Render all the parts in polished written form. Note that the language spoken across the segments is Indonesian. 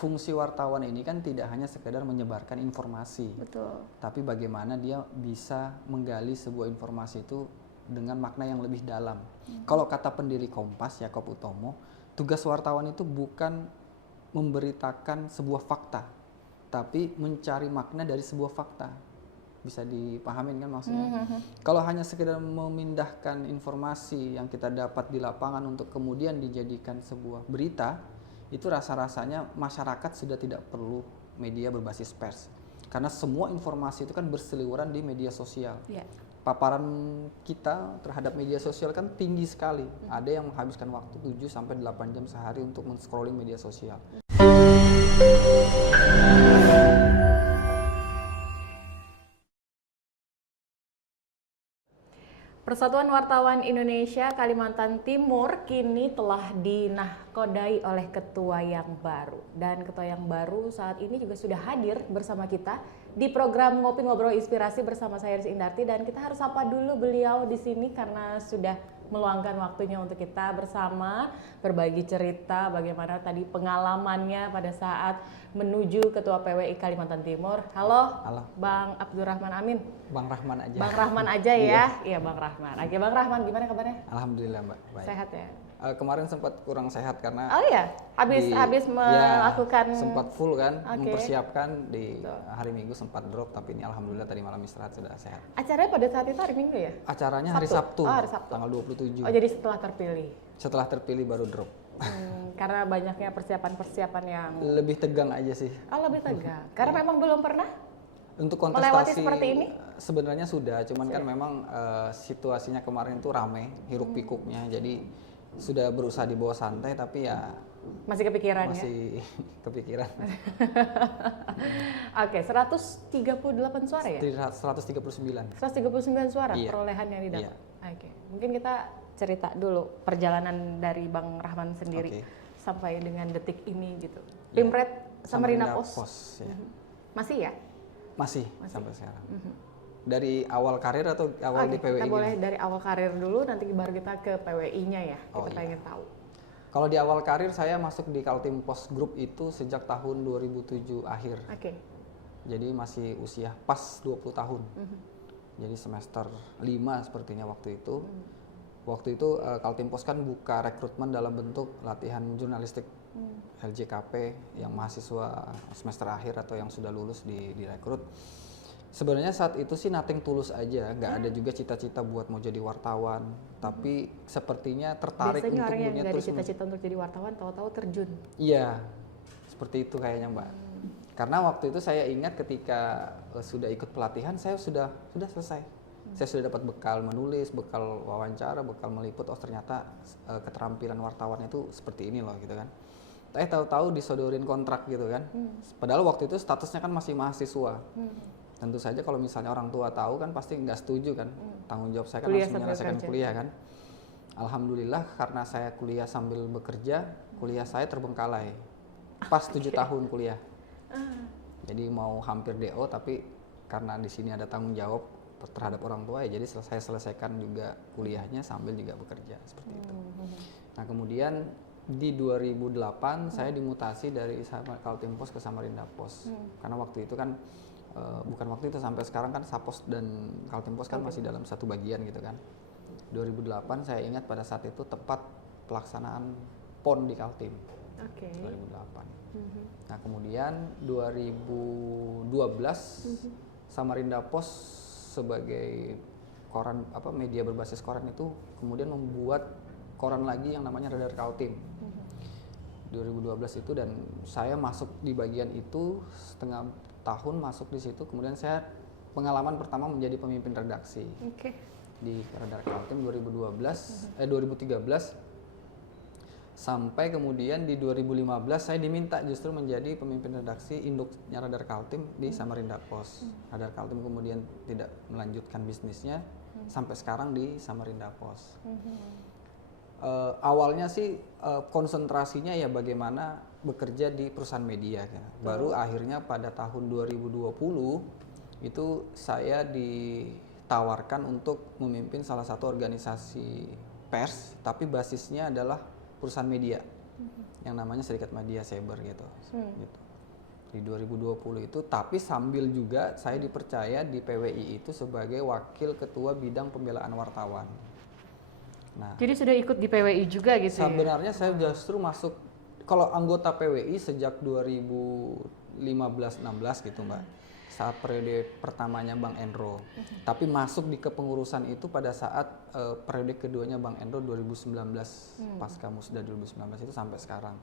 fungsi wartawan ini kan tidak hanya sekedar menyebarkan informasi. Betul. Tapi bagaimana dia bisa menggali sebuah informasi itu dengan makna yang lebih dalam. Kalau kata pendiri Kompas, Yakob Utomo, tugas wartawan itu bukan memberitakan sebuah fakta, tapi mencari makna dari sebuah fakta. Bisa dipahamin kan maksudnya? Kalau hanya sekedar memindahkan informasi yang kita dapat di lapangan untuk kemudian dijadikan sebuah berita, itu rasa-rasanya masyarakat sudah tidak perlu media berbasis pers. Karena semua informasi itu kan berseliweran di media sosial. Yeah. Paparan kita terhadap media sosial kan tinggi sekali. Ada yang menghabiskan waktu 7-8 jam sehari untuk men-scrolling media sosial. Persatuan Wartawan Indonesia Kalimantan Timur kini telah dinahkodai oleh ketua yang baru. Dan ketua yang baru saat ini juga sudah hadir bersama kita di program Ngopi Ngobrol Inspirasi bersama saya Ris Indarti, dan kita harus sapa dulu beliau di sini karena sudah meluangkan waktunya untuk kita bersama berbagi cerita bagaimana tadi pengalamannya pada saat menuju Ketua PWI Kalimantan Timur. Halo, Halo. Bang Abdurrahman Amin. Bang Rahman aja. Bang Rahman aja ya. Iya, Bang Rahman. Oke, Bang Rahman, gimana kabarnya? Alhamdulillah, Mbak. Baik. Sehat ya? Kemarin sempat kurang sehat karena Oh iya, habis melakukan sempat full kan, Oke. mempersiapkan di Betul. hari Minggu sempat drop, tapi ini alhamdulillah tadi malam istirahat sudah sehat. acaranya pada saat itu hari Minggu ya? Acaranya hari Sabtu, Oh, hari Sabtu. tanggal 27. Oh, jadi setelah terpilih. Setelah terpilih baru drop. Karena banyaknya persiapan-persiapan yang Lebih tegang aja sih. lebih tegang. Karena memang belum pernah. Untuk Melewati kontestasi seperti ini? sebenarnya sudah, cuman kan memang situasinya kemarin itu rame, hiruk pikuknya, jadi sudah berusaha dibawa santai, tapi ya Masih kepikiran ya? masih kepikiran. Oke, 138 suara ya? 139. 139 suara Iya. perolehan yang didapat. Iya. Oke, mungkin kita cerita dulu perjalanan dari Bang Rahman sendiri Oke. sampai dengan detik ini gitu. Iya. Pimret Samarinda Pos. Ya. Masih ya? Masih sampai sekarang. Dari awal karir atau awal di Oke, PWI? kita gini? boleh dari awal karir dulu, nanti baru kita ke PWI-nya ya. Oh, Kita iya. pengen tahu. Kalau di awal karir saya masuk di Kaltim Pos Group itu sejak tahun 2007 akhir. Oke. Jadi masih usia pas 20 tahun. Jadi semester 5 sepertinya waktu itu. Waktu itu Kaltim Pos kan buka rekrutmen dalam bentuk latihan jurnalistik LJKP yang mahasiswa semester akhir atau yang sudah lulus direkrut. Sebenarnya saat itu sih nothing tulus aja, nggak ada juga cita-cita buat mau jadi wartawan, tapi sepertinya tertarik Biasanya untuk orang yang kemudian nggak ada terus cita-cita untuk jadi wartawan, tahu-tahu terjun. Iya, seperti itu kayaknya Mbak. Karena waktu itu saya ingat ketika sudah ikut pelatihan, saya sudah selesai. Saya sudah dapat bekal menulis, bekal wawancara, bekal meliput. Oh ternyata keterampilan wartawan itu seperti ini loh gitu kan. Tahu-tahu disodorin kontrak gitu kan. Padahal waktu itu statusnya kan masih mahasiswa. Tentu saja kalau misalnya orang tua tahu kan pasti nggak setuju kan. Tanggung jawab saya kan Kuliah harus sambil menyelesaikan kerja. kuliah kan. Alhamdulillah karena saya kuliah sambil bekerja, kuliah saya terbengkalai. Pas 7 tahun kuliah. Jadi mau hampir DO tapi karena di sini ada tanggung jawab terhadap orang tua ya jadi saya selesaikan juga kuliahnya sambil juga bekerja seperti itu. Nah, kemudian di 2008 saya dimutasi dari Kaltim Pos ke Samarinda Pos. Karena waktu itu kan bukan waktu itu sampai sekarang kan Sapos dan Kaltim Pos kan masih dalam satu bagian gitu kan. 2008 saya ingat pada saat itu tepat pelaksanaan PON di Kaltim. Oke. 2008. Nah, kemudian 2012 Samarinda Pos sebagai koran media berbasis koran itu kemudian membuat koran lagi yang namanya Radar Kaltim. 2012 itu dan saya masuk di bagian itu setengah tahun masuk di situ, kemudian saya pengalaman pertama menjadi pemimpin redaksi di Radar Kaltim 2013 sampai kemudian di 2015 saya diminta justru menjadi pemimpin redaksi induknya Radar Kaltim di Samarinda Pos. Radar Kaltim kemudian tidak melanjutkan bisnisnya sampai sekarang di Samarinda Pos. Awalnya sih konsentrasinya ya bagaimana bekerja di perusahaan media kan. Baru akhirnya pada tahun 2020 itu saya ditawarkan untuk memimpin salah satu organisasi pers tapi basisnya adalah perusahaan media. yang namanya Serikat Media Cyber gitu. Gitu. Di 2020 itu, tapi sambil juga saya dipercaya di PWI itu sebagai wakil ketua bidang pembelaan wartawan. Nah, Jadi sudah ikut di PWI juga gitu ya? sebenarnya saya justru masuk kalau anggota PWI sejak 2015-16 gitu Mbak, saat periode pertamanya Bang Endro. Tapi masuk di kepengurusan itu pada saat periode keduanya Bang Endro 2019, pasca Musda 2019 itu sampai sekarang.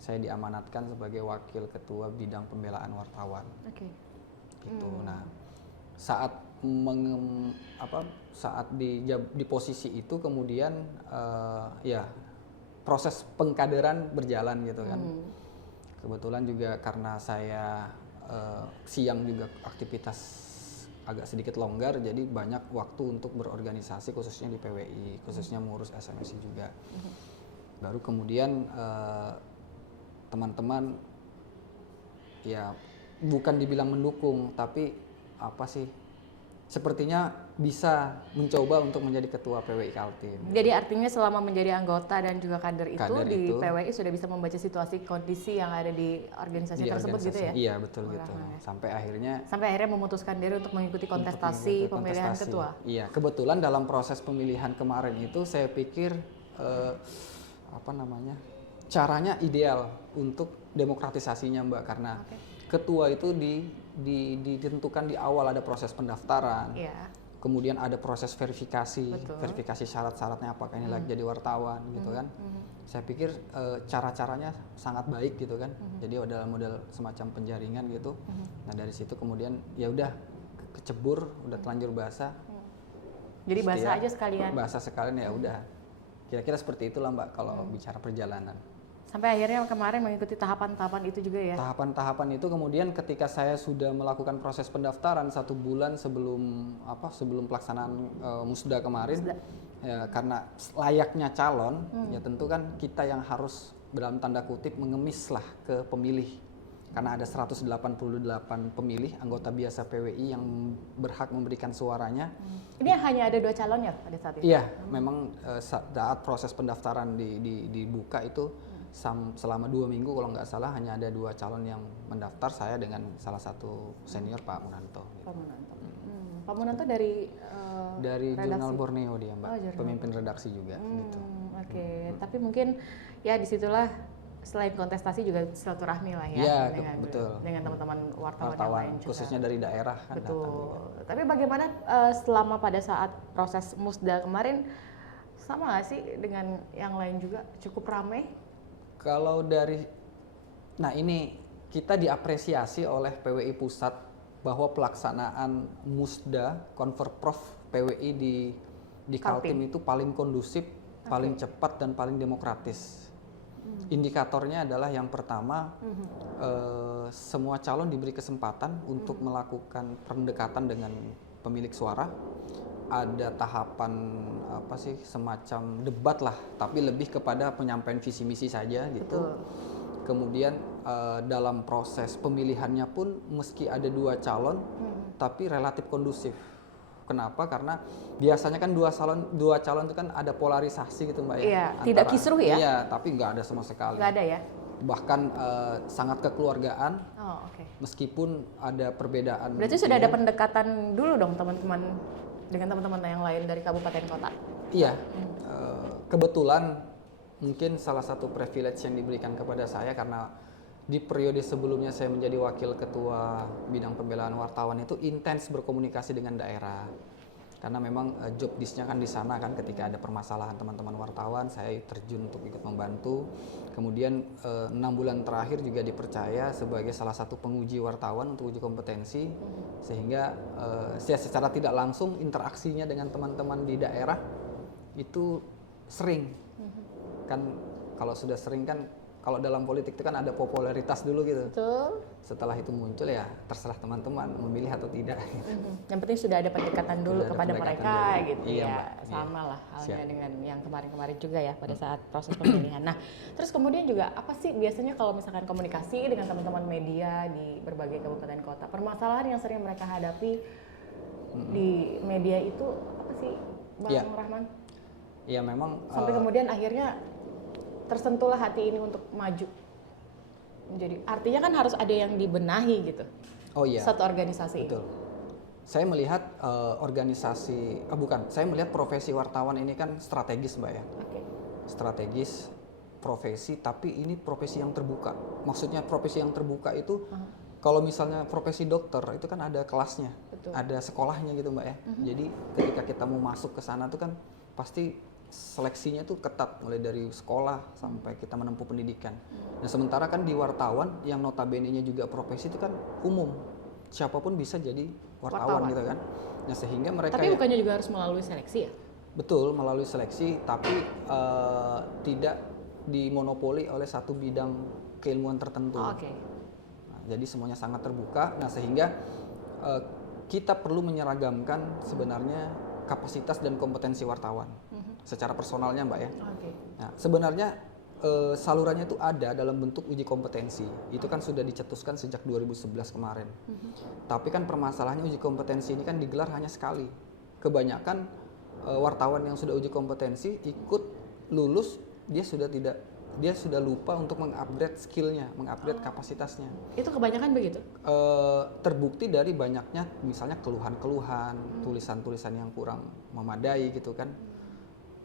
Saya diamanatkan sebagai wakil ketua bidang pembelaan wartawan. Gitu. Nah, saat saat di posisi itu kemudian ya proses pengkaderan berjalan gitu kan. Kebetulan juga karena saya siang juga aktivitas agak sedikit longgar, jadi banyak waktu untuk berorganisasi khususnya di PWI, khususnya mengurus SMSI juga. Baru kemudian teman-teman ya bukan dibilang mendukung, tapi apa sih? Sepertinya bisa mencoba untuk menjadi ketua PWI Kaltim. Jadi artinya selama menjadi anggota dan juga kader di PWI sudah bisa membaca situasi kondisi yang ada di organisasi tersebut gitu ya? Iya betul gitu. Sampai akhirnya memutuskan diri untuk mengikuti kontestasi pemilihan ketua. Iya, kebetulan dalam proses pemilihan kemarin itu saya pikir caranya ideal untuk demokratisasinya Mbak, karena ketua itu ditentukan di awal, ada proses pendaftaran, kemudian ada proses verifikasi syarat-syaratnya apakah ini lagi jadi wartawan gitu kan. Saya pikir cara-caranya sangat baik gitu kan. Jadi ada model semacam penjaringan gitu. Nah dari situ kemudian ya udah kecebur, udah telanjur basah. Jadi basah aja sekalian. Basah sekalian ya udah. Kira-kira seperti itulah Mbak kalau bicara perjalanan. Sampai akhirnya kemarin mengikuti tahapan-tahapan itu juga ya? Tahapan-tahapan itu kemudian ketika saya sudah melakukan proses pendaftaran 1 bulan sebelum pelaksanaan Musda kemarin, ya, karena layaknya calon, ya tentu kan kita yang harus dalam tanda kutip mengemislah ke pemilih. Karena ada 188 pemilih anggota biasa PWI yang berhak memberikan suaranya. Ini hanya ada 2 calon ya pada saat itu? Iya, memang saat proses pendaftaran dibuka itu selama 2 minggu kalau nggak salah hanya ada 2 calon yang mendaftar, saya dengan salah satu senior Pak Munanto. Pak Munanto. Pak Munanto dari Jurnal Borneo dia Mbak, pemimpin redaksi juga. Gitu. Tapi mungkin ya disitulah selain kontestasi juga silaturahmi lah ya, dengan teman-teman wartawan yang lain juga. Khususnya dari daerah kan. Betul. Tapi bagaimana selama pada saat proses Musda kemarin, sama nggak sih dengan yang lain juga, cukup ramai? Kalau nah ini kita diapresiasi oleh PWI Pusat bahwa pelaksanaan Musda Konverprof PWI di Kaltim itu paling kondusif, paling cepat dan paling demokratis. Indikatornya adalah yang pertama, semua calon diberi kesempatan untuk melakukan pendekatan dengan pemilik suara. Ada tahapan semacam debat lah, tapi lebih kepada penyampaian visi misi saja gitu. Betul. Kemudian dalam proses pemilihannya pun meski ada 2 calon, tapi relatif kondusif. Kenapa? Karena biasanya kan dua calon itu kan ada polarisasi gitu Mbak ya. Iya, tidak kisruh ya? Iya, tapi nggak ada sama sekali. Nggak ada ya? Bahkan sangat kekeluargaan. Meskipun ada perbedaan. Berarti sudah ada pendekatan dulu dong teman-teman dengan teman-teman yang lain dari kabupaten kota? Iya, kebetulan mungkin salah satu privilege yang diberikan kepada saya karena di periode sebelumnya saya menjadi wakil ketua bidang pembelaan wartawan itu intens berkomunikasi dengan daerah. Karena memang job disk-nya kan di sana kan, ketika ada permasalahan teman-teman wartawan saya terjun untuk ikut membantu. Kemudian 6 bulan terakhir juga dipercaya sebagai salah satu penguji wartawan untuk uji kompetensi, sehingga saya secara tidak langsung interaksinya dengan teman-teman di daerah itu sering. Kan kalau sudah sering kan, kalau dalam politik itu kan ada popularitas dulu gitu. Betul. Setelah itu muncul ya terserah teman-teman memilih atau tidak. Yang penting sudah ada pendekatan dulu kepada mereka dulu. Gitu iya, ya. Mbak. Sama lah halnya dengan yang kemarin-kemarin juga ya pada saat proses pemilihan. Nah, terus kemudian juga apa sih biasanya kalau misalkan komunikasi dengan teman-teman media di berbagai kabupaten kota, permasalahan yang sering mereka hadapi di media itu apa sih, Bang Rahman? Iya memang. Sampai kemudian akhirnya tersentuhlah hati ini untuk maju? Jadi artinya kan harus ada yang dibenahi gitu. Oh iya. Satu organisasi. Betul. Saya melihat saya melihat profesi wartawan ini kan strategis, Mbak ya. Oke. Strategis profesi, tapi ini profesi yang terbuka. Maksudnya profesi yang terbuka itu kalau misalnya profesi dokter itu kan ada kelasnya, Betul. ada sekolahnya gitu, Mbak ya. Jadi ketika kita mau masuk ke sana tuh kan pasti seleksinya tuh ketat, mulai dari sekolah sampai kita menempuh pendidikan. Nah sementara kan di wartawan yang notabene-nya juga profesi itu kan umum, siapapun bisa jadi wartawan gitu kan. Nah sehingga mereka tapi bukannya juga harus melalui seleksi ya? Betul, melalui seleksi, tapi tidak dimonopoli oleh satu bidang keilmuan tertentu. Oke. Nah, jadi semuanya sangat terbuka. Nah sehingga kita perlu menyeragamkan sebenarnya kapasitas dan kompetensi wartawan secara personalnya, Mbak ya. Oke. Nah, sebenarnya salurannya itu ada dalam bentuk uji kompetensi. Itu kan sudah dicetuskan sejak 2011 kemarin. Tapi kan permasalahannya uji kompetensi ini kan digelar hanya sekali. Kebanyakan wartawan yang sudah uji kompetensi ikut lulus, dia sudah lupa untuk mengupgrade skillnya, mengupgrade kapasitasnya. Itu kebanyakan begitu? Terbukti dari banyaknya misalnya keluhan-keluhan, tulisan-tulisan yang kurang memadai gitu kan.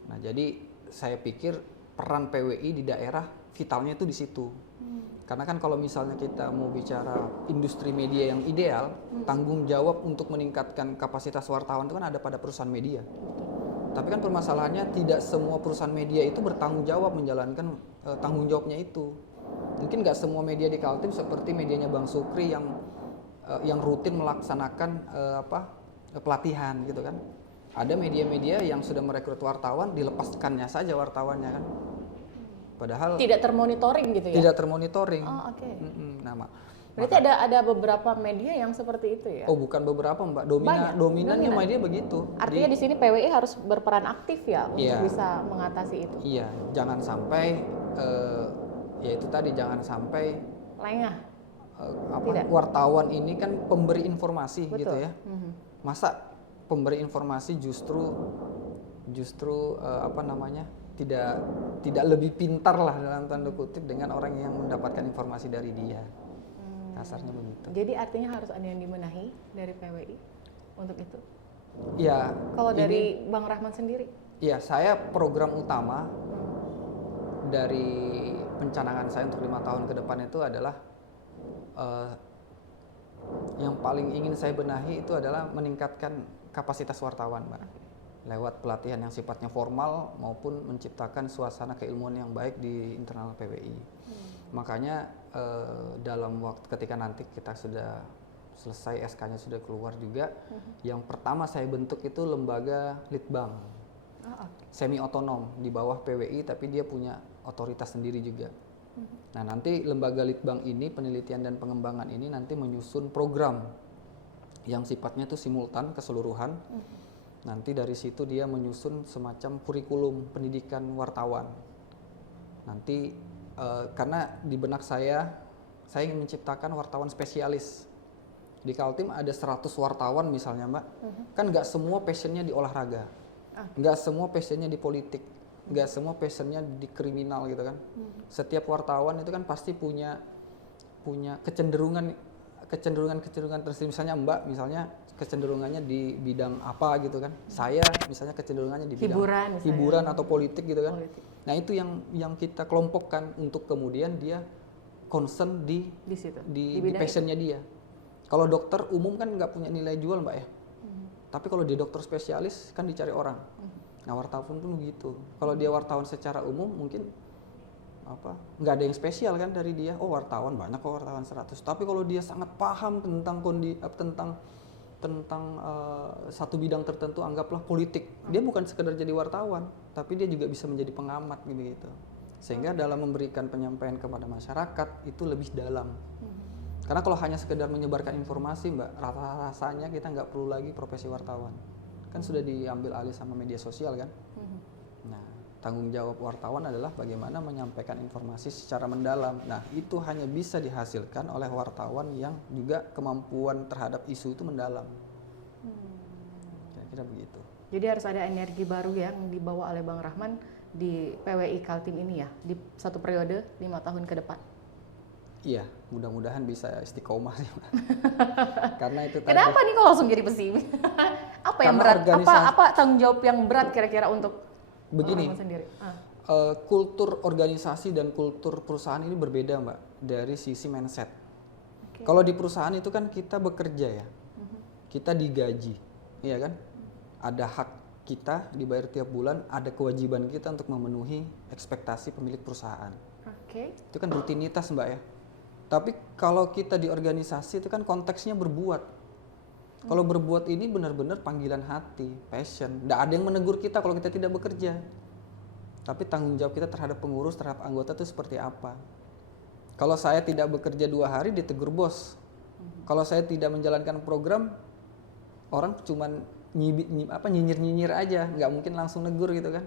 Nah jadi saya pikir peran PWI di daerah vitalnya itu di situ. Karena kan kalau misalnya kita mau bicara industri media yang ideal, tanggung jawab untuk meningkatkan kapasitas wartawan itu kan ada pada perusahaan media. Tapi kan permasalahannya tidak semua perusahaan media itu bertanggung jawab menjalankan tanggung jawabnya itu. Mungkin nggak semua media di Kaltim seperti medianya Bang Sukri yang rutin melaksanakan pelatihan gitu kan. Ada media-media yang sudah merekrut wartawan, dilepaskannya saja wartawannya kan. Padahal tidak termonitoring gitu ya? Tidak termonitoring. Oh, oke. Berarti ada beberapa media yang seperti itu ya? Oh, bukan beberapa, Mbak. Dominannya media begitu. Artinya di sini PWI harus berperan aktif ya untuk bisa mengatasi itu. Iya, jangan sampai ya itu tadi, jangan sampai lengah. Wartawan ini kan pemberi informasi. Betul. Gitu ya. Masa pemberi informasi justru tidak lebih pintar lah dalam tanda kutip dengan orang yang mendapatkan informasi dari dia. Kasarnya begitu. Jadi artinya harus ada yang dibenahi dari PWI untuk itu? Ya. Kalau dari Bang Rahman sendiri? Ya, saya program utama dari pencanangan saya untuk 5 tahun ke depan itu adalah yang paling ingin saya benahi itu adalah meningkatkan kapasitas wartawan, Mbak. Lewat pelatihan yang sifatnya formal maupun menciptakan suasana keilmuan yang baik di internal PWI. Makanya dalam waktu ketika nanti kita sudah selesai, SK-nya sudah keluar juga, yang pertama saya bentuk itu lembaga litbang, semi otonom di bawah PWI tapi dia punya otoritas sendiri juga. Nah nanti lembaga litbang ini, penelitian dan pengembangan ini nanti menyusun program yang sifatnya itu simultan keseluruhan. Nanti dari situ dia menyusun semacam kurikulum pendidikan wartawan. Nanti karena di benak saya ingin menciptakan wartawan spesialis. Di Kaltim ada 100 wartawan misalnya, Mbak. Kan nggak semua passionnya di olahraga, nggak semua passionnya di politik, nggak semua passionnya di kriminal gitu kan. Setiap wartawan itu kan pasti punya kecenderungan tertentu. Misalnya Mbak misalnya kecenderungannya di bidang apa gitu kan. Saya misalnya kecenderungannya di bidang hiburan atau politik gitu kan. Politik. Nah itu yang kita kelompokkan untuk kemudian dia concern di passionnya dia. Kalau dokter umum kan nggak punya nilai jual, Mbak ya. Tapi kalau dia dokter spesialis kan dicari orang. Nah wartawan pun begitu. Kalau dia wartawan secara umum mungkin nggak ada yang spesial kan dari dia. Oh wartawan banyak kok, wartawan 100. Tapi kalau dia sangat paham tentang satu bidang tertentu, anggaplah politik, dia bukan sekedar jadi wartawan, tapi dia juga bisa menjadi pengamat gitu. Sehingga dalam memberikan penyampaian kepada masyarakat itu lebih dalam. Karena kalau hanya sekedar menyebarkan informasi, Mbak, rasanya kita nggak perlu lagi profesi wartawan. Kan sudah diambil alih sama media sosial kan. Nah, tanggung jawab wartawan adalah bagaimana menyampaikan informasi secara mendalam. Nah, itu hanya bisa dihasilkan oleh wartawan yang juga kemampuan terhadap isu itu mendalam. Kira-kira begitu. Jadi harus ada energi baru yang dibawa oleh Bang Rahman di PWI Kaltim ini ya, di satu periode 5 tahun ke depan? Iya, mudah-mudahan bisa istiqomah sih, Mbak. Karena itu tadi. Kenapa nih kok langsung jadi pesimis? Apa yang Karena berat? Apa tanggung jawab yang berat kira-kira untuk begini? Rahman sendiri? Kultur organisasi dan kultur perusahaan ini berbeda, Mbak, dari sisi mindset. Kalau di perusahaan itu kan kita bekerja ya, kita digaji, iya kan? Ada hak kita dibayar tiap bulan, ada kewajiban kita untuk memenuhi ekspektasi pemilik perusahaan. Itu kan rutinitas, Mbak ya. Tapi kalau kita di organisasi itu kan konteksnya berbuat. Kalau berbuat ini benar-benar panggilan hati, passion. Nggak ada yang menegur kita kalau kita tidak bekerja. Tapi tanggung jawab kita terhadap pengurus, terhadap anggota itu seperti apa. Kalau saya tidak bekerja 2 hari ditegur bos. Kalau saya tidak menjalankan program, orang cuman nyinyir-nyinyir aja, nggak mungkin langsung negur gitu kan.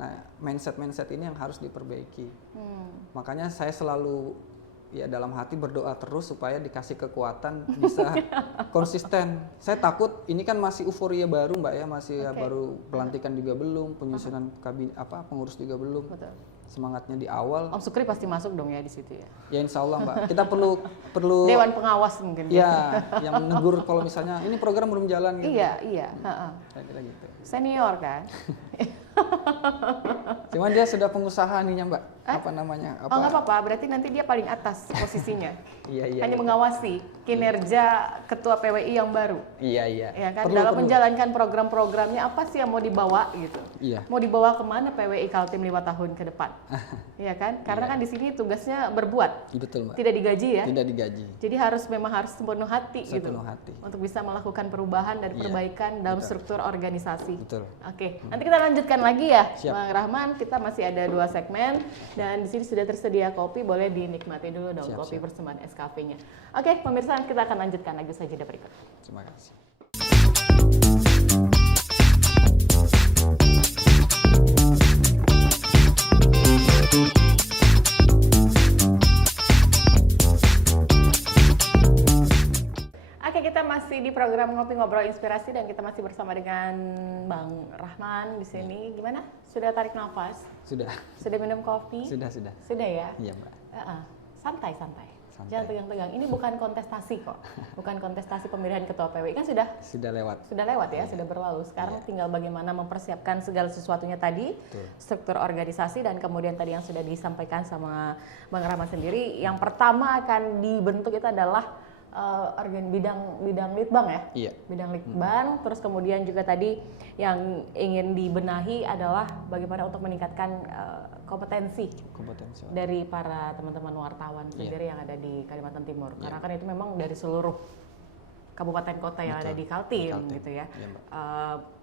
Nah, mindset ini yang harus diperbaiki. Makanya saya selalu ya dalam hati berdoa terus supaya dikasih kekuatan bisa konsisten. Saya takut ini kan masih euforia baru, Mbak ya, masih ya baru pelantikan juga belum, penyusunan pengurus juga belum. Betul. Semangatnya di awal. Om Sukri pasti masuk dong ya di situ ya. Ya insya Allah, Mbak. Kita perlu Dewan pengawas mungkin. Ya, yang menegur kalau misalnya ini program belum jalan gitu. Iya. Kira-kira gitu. Senior kan. Cuman dia sudah pengusaha nih, Mbak. Apa namanya? Oh nggak apa-apa, berarti nanti dia paling atas posisinya. Iya. Hanya mengawasi kinerja ketua PWI yang baru. Iya. Ya kan, dalam menjalankan program-programnya apa sih yang mau dibawa gitu. Iya. Mau dibawa kemana PWI Kaltim 5 tahun ke depan. Iya kan? Karena kan di sini tugasnya berbuat. Betul, Mbak. Tidak digaji ya. Tidak digaji. Jadi memang harus sepenuh hati gitu. Sepenuh hati. Untuk bisa melakukan perubahan dan perbaikan dalam struktur organisasi. Betul. Oke, nanti kita lanjutkan lagi ya, Siap. Bang Rahman. Kita masih ada 2 segmen dan di sini sudah tersedia kopi, boleh dinikmati dulu dong kopi persembahan SKP-nya. Oke, pemirsa, kita akan lanjutkan lagi saja berikut. Terima kasih. Oke, kita masih di program Ngopi Ngobrol Inspirasi dan kita masih bersama dengan Bang Rahman di sini. Gimana? Sudah tarik nafas? Sudah. Sudah minum kopi? Sudah. Sudah ya? Iya, Mbak. Santai. Jangan tegang-tegang. Ini bukan kontestasi kok. Bukan kontestasi pemilihan ketua PWI, kan sudah lewat. Sudah lewat ya, sudah berlalu. Sekarang tinggal bagaimana mempersiapkan segala sesuatunya tadi, struktur organisasi dan kemudian tadi yang sudah disampaikan sama Bang Rahman sendiri. Yang pertama akan dibentuk itu adalah bidang litbang ya. Iya. Bidang litbang, terus kemudian juga tadi yang ingin dibenahi adalah bagaimana untuk meningkatkan kompetensi dari para teman-teman wartawan sendiri yang ada di Kalimantan Timur. Karena kan itu memang dari seluruh kabupaten kota yang ada di Kaltim gitu ya.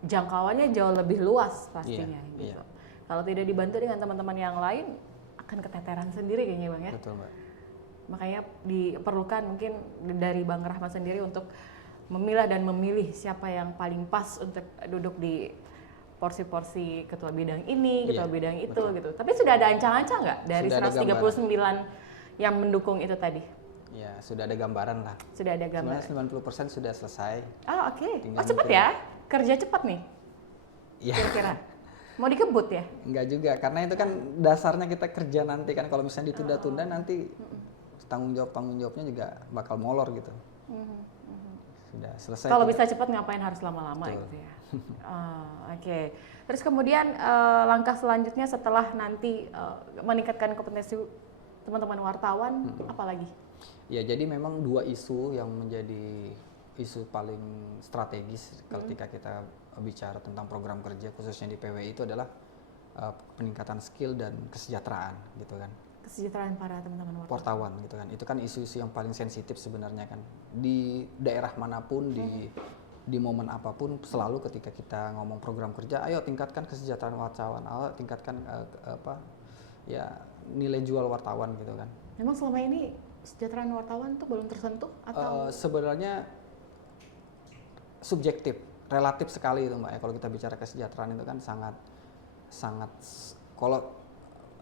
Jangkauannya jauh lebih luas pastinya gitu. Kalau tidak dibantu dengan teman-teman yang lain akan keteteran sendiri kayaknya, Bang ya. Betul, Mbak. Makanya diperlukan mungkin dari Bang Rahman sendiri untuk memilah dan memilih siapa yang paling pas untuk duduk di porsi-porsi ketua bidang ini, ketua bidang itu gitu. Tapi sudah ada ancang-ancang nggak dari 139 yang mendukung itu tadi? Ya, sudah ada gambaran lah. Sudah ada gambaran. Sebenarnya 90% sudah selesai. Oke. Oh, cepat ya? Kerja cepat nih? Iya. Kira-kira? Mau dikebut ya? Enggak juga, karena itu kan dasarnya kita kerja nanti kan. Kalau misalnya ditunda-tunda nanti tanggung jawabnya juga bakal molor gitu. Sudah selesai. Kalau bisa cepat ngapain harus lama-lama gitu ya. Oke. Terus kemudian langkah selanjutnya setelah nanti meningkatkan kompetensi teman-teman wartawan, apa lagi? Ya, jadi memang 2 isu yang menjadi isu paling strategis ketika kita bicara tentang program kerja khususnya di PWI itu adalah peningkatan skill dan kesejahteraan gitu kan. Kesejahteraan para teman-teman wartawan gitu kan. Itu kan isu-isu yang paling sensitif sebenarnya kan. Di daerah manapun, di momen apapun selalu ketika kita ngomong program kerja, ayo tingkatkan kesejahteraan wartawan, ayo tingkatkan nilai jual wartawan gitu kan. Memang selama ini kesejahteraan wartawan tuh belum tersentuh atau sebenarnya subjektif, relatif sekali itu Mbak ya. Kalau kita bicara kesejahteraan itu kan sangat kalau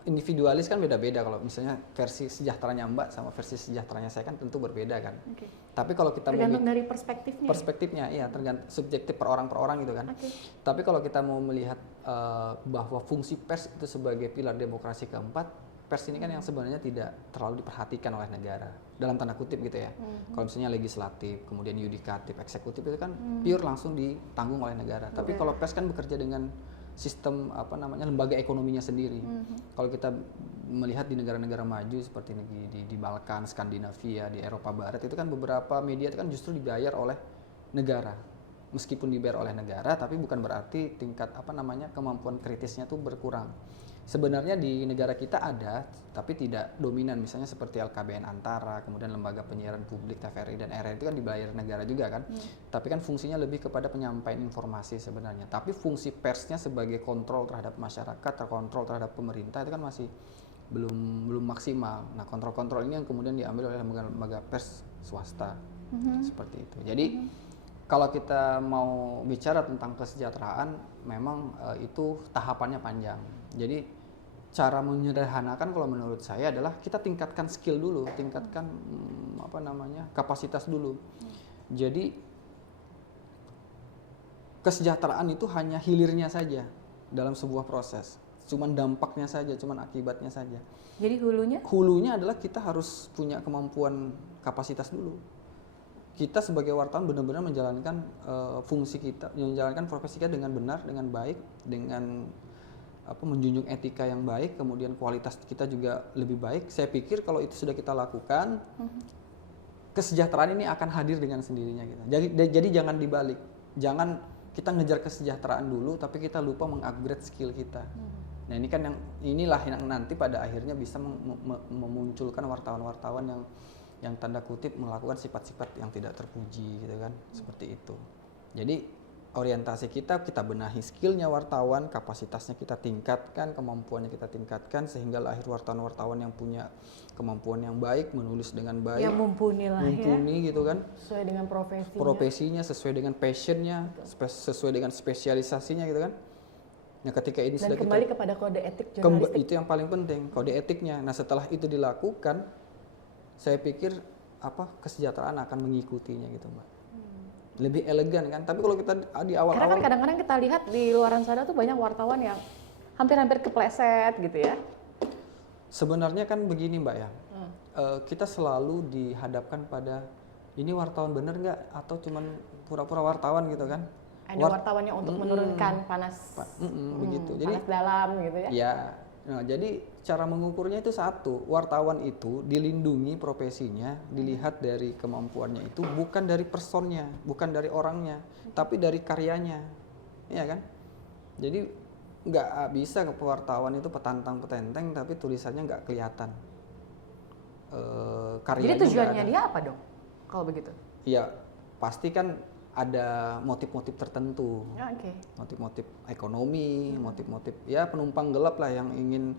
individualis kan beda-beda. Kalau misalnya versi sejahteranya Mbak sama versi sejahteranya saya kan tentu berbeda kan. Tapi kalau kita tergantung dari perspektifnya. Perspektifnya, iya, tergantung subjektif per orang gitu kan. Tapi kalau kita mau melihat bahwa fungsi pers itu sebagai pilar demokrasi keempat, pers ini kan yang sebenarnya tidak terlalu diperhatikan oleh negara dalam tanda kutip gitu ya. Kalau misalnya legislatif, kemudian yudikatif, eksekutif itu kan pure langsung ditanggung oleh negara. Tapi kalau pers kan bekerja dengan sistem lembaga ekonominya sendiri. Kalau kita melihat di negara-negara maju seperti di Balkan, Skandinavia, di Eropa Barat itu kan beberapa media itu kan justru dibayar oleh negara. Meskipun dibayar oleh negara, tapi bukan berarti tingkat kemampuan kritisnya tuh berkurang. Sebenarnya di negara kita ada, tapi tidak dominan. Misalnya seperti LKBN Antara, kemudian lembaga penyiaran publik TVRI dan RRI itu kan dibayar negara juga kan. Tapi kan fungsinya lebih kepada penyampaian informasi sebenarnya. Tapi fungsi persnya sebagai kontrol terhadap masyarakat, terkontrol terhadap pemerintah itu kan masih belum maksimal. Nah, kontrol-kontrol ini yang kemudian diambil oleh lembaga pers swasta. Seperti itu. Jadi kalau kita mau bicara tentang kesejahteraan, memang itu tahapannya panjang. Jadi cara menyederhanakan kalau menurut saya adalah kita tingkatkan skill dulu, tingkatkan kapasitas dulu. Jadi kesejahteraan itu hanya hilirnya saja dalam sebuah proses, cuman dampaknya saja, cuman akibatnya saja. Jadi hulunya adalah kita harus punya kemampuan kapasitas dulu. Kita sebagai wartawan benar-benar menjalankan fungsi kita, menjalankan profesi kita dengan benar, dengan baik, dengan menjunjung etika yang baik, kemudian kualitas kita juga lebih baik. Saya pikir kalau itu sudah kita lakukan, kesejahteraan ini akan hadir dengan sendirinya gitu. Jadi jangan dibalik, jangan kita ngejar kesejahteraan dulu, tapi kita lupa mengupgrade skill kita. Nah inilah yang nanti pada akhirnya bisa memunculkan wartawan-wartawan yang tanda kutip melakukan sifat-sifat yang tidak terpuji gitu kan, seperti itu. Jadi orientasi kita benahi skillnya wartawan, kapasitasnya kita tingkatkan, kemampuannya kita tingkatkan, sehingga lahir wartawan-wartawan yang punya kemampuan yang baik, menulis dengan baik, yang mumpuni gitu kan, sesuai dengan profesinya, sesuai dengan passionnya, sesuai dengan spesialisasinya gitu kan. Nah ketika ini dan kembali kepada kode etik jurnalistik, itu yang paling penting, kode etiknya. Nah setelah itu dilakukan, saya pikir kesejahteraan akan mengikutinya gitu Mbak. Lebih elegan kan, tapi kalau kita di awal-awal, karena kan kadang-kadang kita lihat di luaran sana tuh banyak wartawan yang hampir-hampir kepleset gitu ya. Sebenarnya kan begini Mbak ya, kita selalu dihadapkan pada ini wartawan bener nggak atau cuman pura-pura wartawan gitu kan. Ada wartawannya untuk menurunkan panas begitu. Jadi panas dalam gitu ya. Ya, nah jadi cara mengukurnya itu satu, wartawan itu dilindungi profesinya, dilihat dari kemampuannya itu bukan dari personnya, bukan dari orangnya, tapi dari karyanya, ya kan? Jadi nggak bisa ke wartawan itu petantang-petenteng tapi tulisannya nggak kelihatan. Karyanya. Jadi tujuannya dia apa dong kalau begitu? Iya, pasti kan ada motif-motif tertentu, motif-motif ekonomi, motif-motif ya penumpang gelap lah yang ingin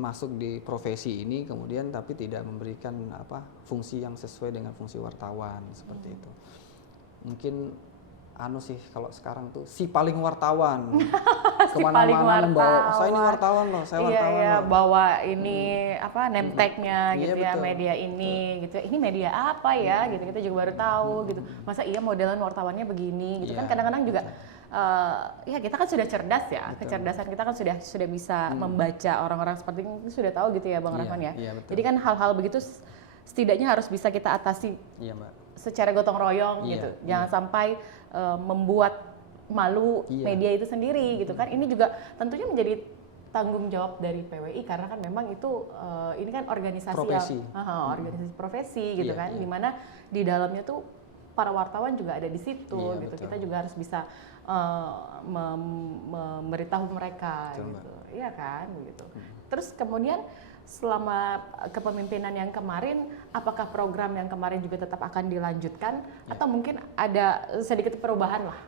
masuk di profesi ini, kemudian tapi tidak memberikan fungsi yang sesuai dengan fungsi wartawan seperti itu. Mungkin sih kalau sekarang tuh si paling wartawan kemana-mana membawa saya ini wartawan loh, saya wartawan loh. Bawa ini name tag-nya gitu ya, media ini gitu. Ini media apa ya gitu, kita juga baru tahu gitu. Masa iya modelan wartawannya begini gitu kan, kadang-kadang juga ya kita kan sudah cerdas ya, kecerdasan kita kan sudah bisa membaca orang-orang seperti ini, sudah tahu gitu ya Bang Rahman ya. Jadi kan hal-hal begitu setidaknya harus bisa kita atasi secara gotong royong gitu. Jangan sampai membuat malu media itu sendiri gitu kan. Ini juga tentunya menjadi tanggung jawab dari PWI karena kan memang itu ini kan organisasi profesi. Organisasi profesi gitu kan, dimana di dalamnya tuh para wartawan juga ada di situ gitu. Betul. Kita juga harus bisa memberitahu mereka gitu. Iya kan begitu. Terus kemudian selama kepemimpinan yang kemarin, apakah program yang kemarin juga tetap akan dilanjutkan atau mungkin ada sedikit perubahan lah?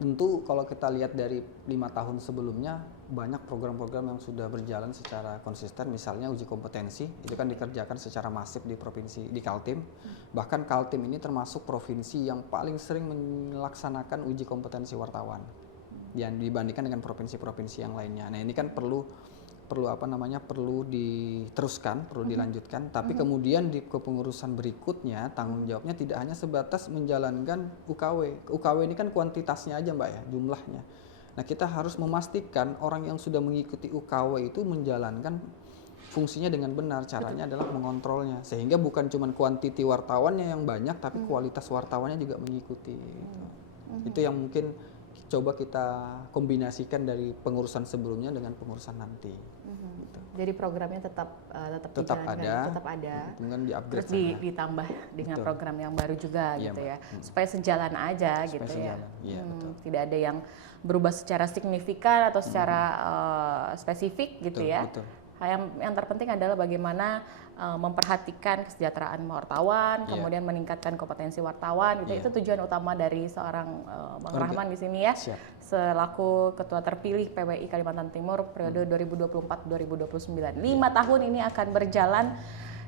Tentu kalau kita lihat dari 5 tahun sebelumnya, banyak program-program yang sudah berjalan secara konsisten. Misalnya uji kompetensi, itu kan dikerjakan secara masif di provinsi, di Kaltim. Bahkan Kaltim ini termasuk provinsi yang paling sering melaksanakan uji kompetensi wartawan yang dibandingkan dengan provinsi-provinsi yang lainnya. Nah ini kan perlu perlu diteruskan, perlu dilanjutkan, tapi kemudian di kepengurusan berikutnya tanggung jawabnya tidak hanya sebatas menjalankan UKW. UKW ini kan kuantitasnya aja Mbak ya, jumlahnya. Nah, kita harus memastikan orang yang sudah mengikuti UKW itu menjalankan fungsinya dengan benar. Caranya adalah mengontrolnya, sehingga bukan cuma kuantiti wartawannya yang banyak, tapi kualitas wartawannya juga mengikuti. Itu yang mungkin coba kita kombinasikan dari pengurusan sebelumnya dengan pengurusan nanti. Gitu. Jadi programnya tetap ada. Kemudian di-upgrade, terus ditambah dengan betul. program yang baru juga Iya, gitu Mbak. ya, supaya sejalan aja gitu ya. Iya, betul. Tidak ada yang berubah secara signifikan atau secara spesifik gitu Betul, ya. betul. Yang terpenting adalah bagaimana memperhatikan kesejahteraan wartawan, Iya. kemudian meningkatkan kompetensi wartawan gitu. Iya. Itu tujuan utama dari seorang Bang Rahman di sini ya. Siap. Selaku ketua terpilih PWI Kalimantan Timur periode 2024-2029. 5 tahun ini akan berjalan,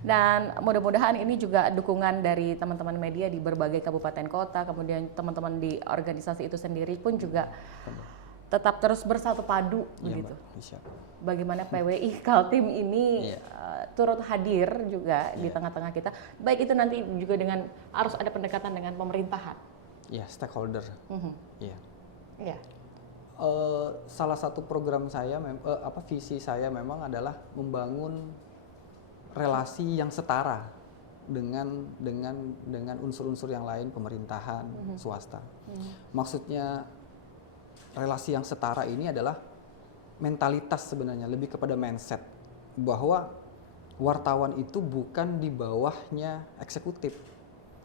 dan mudah-mudahan ini juga dukungan dari teman-teman media di berbagai kabupaten kota, kemudian teman-teman di organisasi itu sendiri pun juga tetap terus bersatu padu begitu. Siap. Bagaimana PWI Kaltim ini turut hadir juga di tengah-tengah kita, baik itu nanti juga dengan harus ada pendekatan dengan pemerintahan. Iya, stakeholder. Iya. Iya. Salah satu program saya, visi saya memang adalah membangun relasi yang setara dengan unsur-unsur yang lain, pemerintahan, swasta. Maksudnya relasi yang setara ini adalah mentalitas, sebenarnya lebih kepada mindset bahwa wartawan itu bukan di bawahnya eksekutif,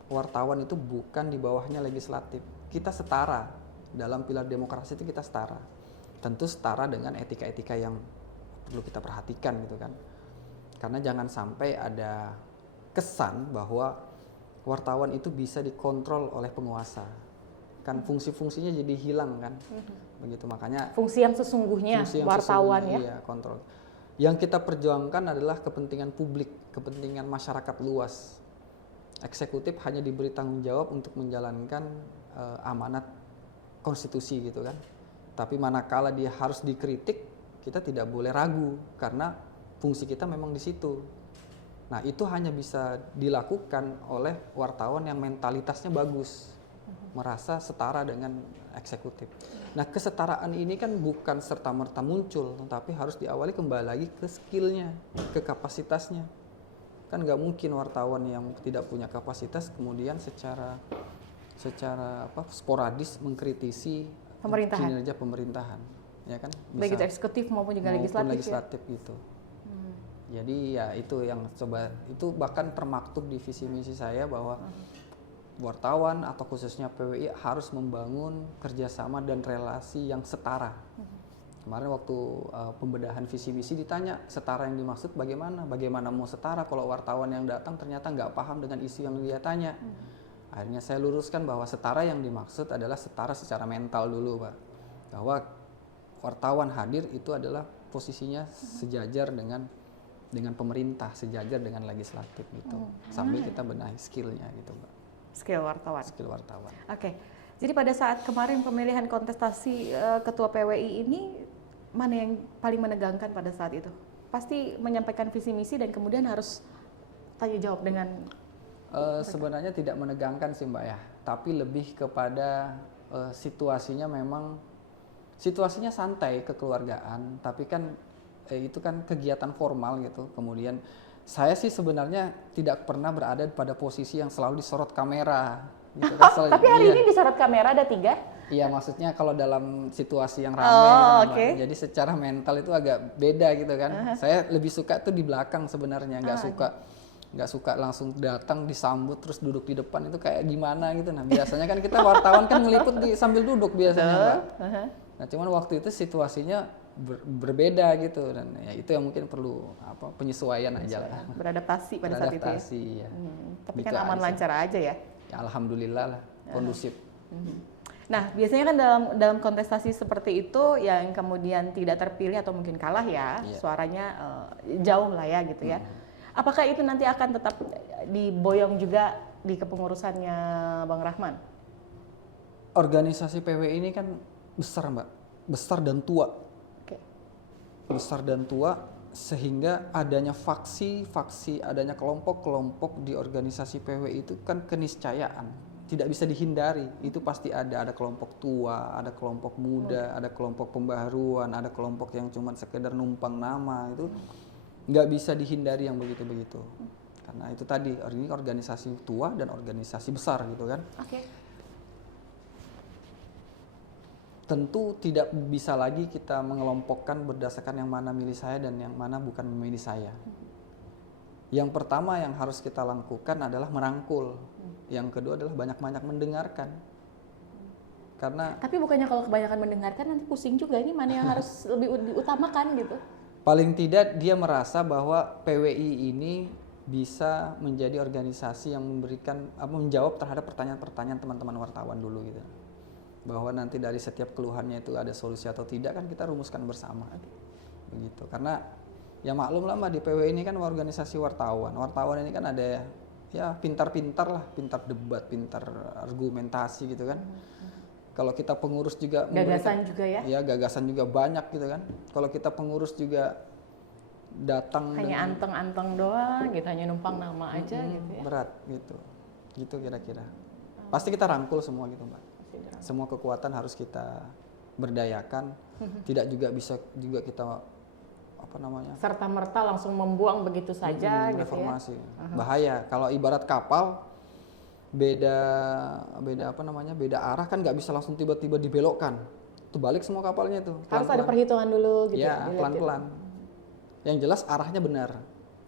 wartawan itu bukan di bawahnya legislatif. Kita setara dalam pilar demokrasi, itu kita setara. Tentu setara dengan etika-etika yang perlu kita perhatikan gitu kan. Karena jangan sampai ada kesan bahwa wartawan itu bisa dikontrol oleh penguasa. Kan fungsi-fungsinya jadi hilang kan. Begitu, makanya Fungsi yang sesungguhnya wartawan ya. Iya, kontrol. Yang kita perjuangkan adalah kepentingan publik, kepentingan masyarakat luas. Eksekutif hanya diberi tanggung jawab untuk menjalankan amanat konstitusi gitu kan. Tapi manakala dia harus dikritik, kita tidak boleh ragu karena fungsi kita memang di situ. Nah, itu hanya bisa dilakukan oleh wartawan yang mentalitasnya bagus, merasa setara dengan eksekutif. Nah, kesetaraan ini kan bukan serta-merta muncul, tapi harus diawali kembali lagi ke skillnya, ke kapasitasnya. Kan nggak mungkin wartawan yang tidak punya kapasitas kemudian secara sporadis mengkritisi kinerja pemerintahan, ya kan? Baik itu eksekutif maupun juga legislatif ya? Gitu. Jadi ya itu yang itu bahkan termaktub di visi misi saya bahwa wartawan atau khususnya PWI harus membangun kerjasama dan relasi yang setara. Kemarin waktu pembedahan visi misi ditanya setara yang dimaksud bagaimana mau setara kalau wartawan yang datang ternyata nggak paham dengan isu yang dia tanya. Akhirnya saya luruskan bahwa setara yang dimaksud adalah setara secara mental dulu, Pak. Bahwa wartawan hadir itu adalah posisinya sejajar dengan pemerintah, sejajar dengan legislatif gitu. Sambil kita benahi skillnya gitu, Mbak. Skill wartawan. Oke. Jadi pada saat kemarin pemilihan kontestasi ketua PWI ini, mana yang paling menegangkan pada saat itu? Pasti menyampaikan visi misi dan kemudian harus tanya jawab dengan sebenarnya tidak menegangkan sih Mbak ya, tapi lebih kepada situasinya santai, kekeluargaan, tapi kan itu kan kegiatan formal gitu. Kemudian saya sih sebenarnya tidak pernah berada pada posisi yang selalu disorot kamera gitu kan. Tapi hari ini disorot kamera ada 3? Iya, maksudnya kalau dalam situasi yang ramai gitu, jadi secara mental itu agak beda gitu kan. Saya lebih suka tuh di belakang sebenarnya, nggak suka langsung datang disambut terus duduk di depan, itu kayak gimana gitu. Nah, biasanya kan kita wartawan kan ngeliput sambil duduk biasanya, Mbak. Nah, cuman waktu itu situasinya berbeda gitu, dan ya itu yang mungkin perlu penyesuaian aja lah. Beradaptasi pada saat itu ya. Ya. Tapi kan aman lancar aja ya. Ya, alhamdulillah lah, kondusif. Nah, biasanya kan dalam kontestasi seperti itu yang kemudian tidak terpilih atau mungkin kalah ya, suaranya jauh lah ya gitu ya. Apakah itu nanti akan tetap diboyong juga di kepengurusannya Bang Rahman? Organisasi PWI ini kan besar, Mbak. Besar dan tua. Oke. besar dan tua, sehingga adanya faksi-faksi, adanya kelompok-kelompok di organisasi PWI itu kan keniscayaan, tidak bisa dihindari. Itu pasti ada kelompok tua, ada kelompok muda, ada kelompok pembaharuan, ada kelompok yang cuma sekedar numpang nama. Itu nggak bisa dihindari yang begitu-begitu. Karena itu tadi, ini organisasi tua dan organisasi besar gitu kan. Tentu tidak bisa lagi kita mengelompokkan berdasarkan yang mana milih saya dan yang mana bukan memilih saya. Yang pertama yang harus kita lakukan adalah merangkul. Yang kedua adalah banyak-banyak mendengarkan. Karena tapi bukannya kalau kebanyakan mendengarkan nanti pusing juga, ini mana yang harus lebih diutamakan gitu? Paling tidak dia merasa bahwa PWI ini bisa menjadi organisasi yang menjawab terhadap pertanyaan-pertanyaan teman-teman wartawan dulu gitu. Bahwa nanti dari setiap keluhannya itu ada solusi atau tidak kan kita rumuskan bersama begitu. Karena ya maklum lah Mbak, di PWI ini kan organisasi wartawan ini kan ada ya pintar-pintar lah, pintar debat, pintar argumentasi gitu kan. Kalau kita pengurus juga gagasan juga ya gagasan juga banyak gitu kan. Kalau kita pengurus juga datang hanya anteng-anteng doang gitu, hanya numpang nama aja gitu ya, berat gitu kira-kira. Pasti kita rangkul semua gitu Mbak. Semua kekuatan harus kita berdayakan. Tidak juga bisa juga kita serta-merta langsung membuang begitu saja gitu reformasi. Bahaya. Kalau ibarat kapal beda arah kan nggak bisa langsung tiba-tiba dibelokkan. Itu balik semua kapalnya itu. Harus ada perhitungan dulu gitu. Ya, pelan-pelan. Yang jelas arahnya benar.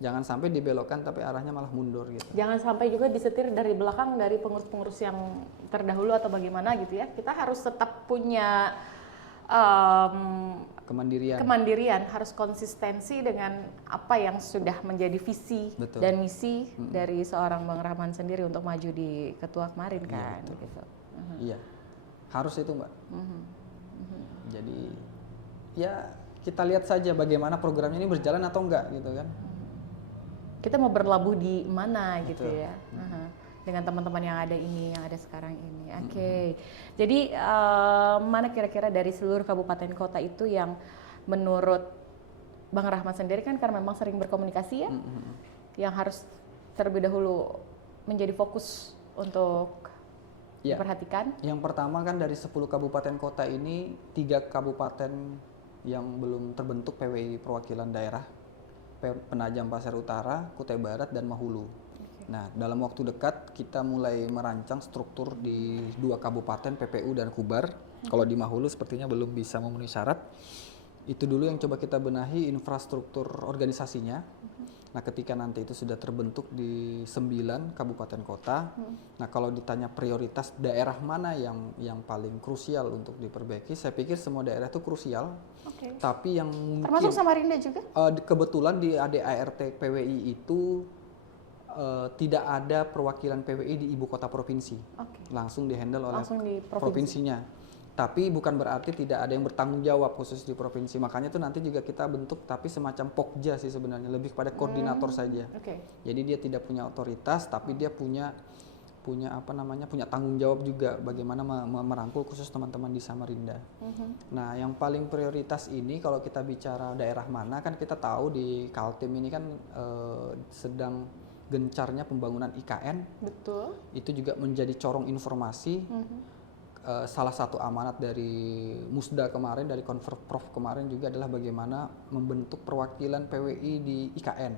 Jangan sampai dibelokkan tapi arahnya malah mundur gitu. Jangan sampai juga disetir dari belakang dari pengurus-pengurus yang terdahulu atau bagaimana gitu ya. Kita harus tetap punya kemandirian, harus konsistensi dengan apa yang sudah menjadi visi dan misi dari seorang Bang Rahman sendiri untuk maju di ketua kemarin kan. Gitu. Iya, harus itu Mbak. Jadi ya kita lihat saja bagaimana programnya ini berjalan atau enggak gitu kan. Kita mau berlabuh di mana gitu ya, dengan teman-teman yang ada sekarang ini. Oke. Jadi mana kira-kira dari seluruh kabupaten kota itu yang menurut Bang Rahman sendiri kan karena memang sering berkomunikasi ya, yang harus terlebih dahulu menjadi fokus untuk diperhatikan? Yang pertama kan dari 10 kabupaten kota ini 3 kabupaten yang belum terbentuk PWI perwakilan daerah. Penajam Pasir Utara, Kutai Barat, dan Mahulu. Nah, dalam waktu dekat kita mulai merancang struktur di 2 kabupaten PPU dan Kubar. Kalau di Mahulu sepertinya belum bisa memenuhi syarat. Itu dulu yang coba kita benahi infrastruktur organisasinya. Nah, ketika nanti itu sudah terbentuk di 9 kabupaten kota. Nah, kalau ditanya prioritas daerah mana yang paling krusial untuk diperbaiki, saya pikir semua daerah itu krusial. Tapi yang mungkin termasuk Samarinda juga? Kebetulan di ADART PWI itu tidak ada perwakilan PWI di ibu kota provinsi. Langsung dihandle oleh provinsinya. Tapi bukan berarti tidak ada yang bertanggung jawab khusus di provinsi. Makanya itu nanti juga kita bentuk tapi semacam pokja sih sebenarnya, lebih pada koordinator saja. Jadi dia tidak punya otoritas tapi dia punya tanggung jawab juga bagaimana merangkul khusus teman-teman di Samarinda. Nah, yang paling prioritas ini kalau kita bicara daerah mana kan kita tahu di Kaltim ini kan sedang gencarnya pembangunan IKN. Betul. Itu juga menjadi corong informasi. Salah satu amanat dari Musda kemarin, dari Konverprof kemarin juga adalah bagaimana membentuk perwakilan PWI di IKN.